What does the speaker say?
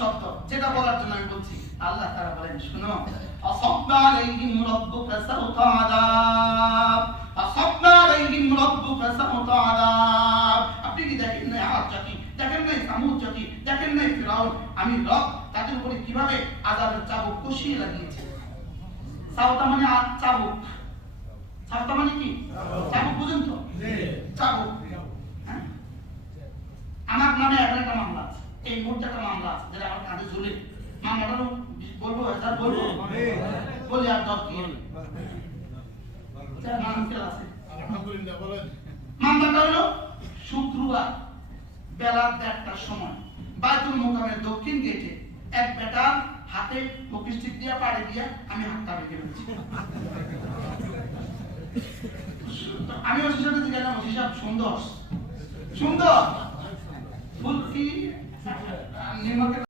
শব্দ, যেটা বলার জন্য আমি বলছি। আল্লাহ তাআলা বলেন, শুনো, আসাবনা আলাইহিম রাব্বুকা সাওতা আযাব, আসাবনা আলাইহিম রাব্বুকা সাওতা আযাব। আপনি কি দেখেন না আদ জাতি, দেখেন না সামুদ জাতি, দেখেন না ফিরাউন, আমি রব তাদের উপরে কিভাবে আযাবের চাবুক কষিয়ে লাগিয়েছি। সাওতা মানে চাবুক, সাওতা মানে কি? চাবুক বুঝেন তো? চাবুক। আমার নামে একটা মামলা আছে, এই মুহূর্তে একটা মামলা আছে যেটা আমার কাঁধে ঝুলে। মামলাটা বলবো, স্যার বলবো, বলি আর 10 দিন মামলাটা হলো শুক্রবার বেলা 1:30টার সময় বাইতুল মোকাররমের দক্ষিণ গেটে এক বেটা হাতে হকি স্টিক দিয়ে পাড়ে দিয়ে আমি হাতটা ভেঙে ফেলছি। আমি ওর সাথে জিজ্ঞাসা, ওসি সাহেব সুন্দর সুন্দর ফুল কি নির্মাণ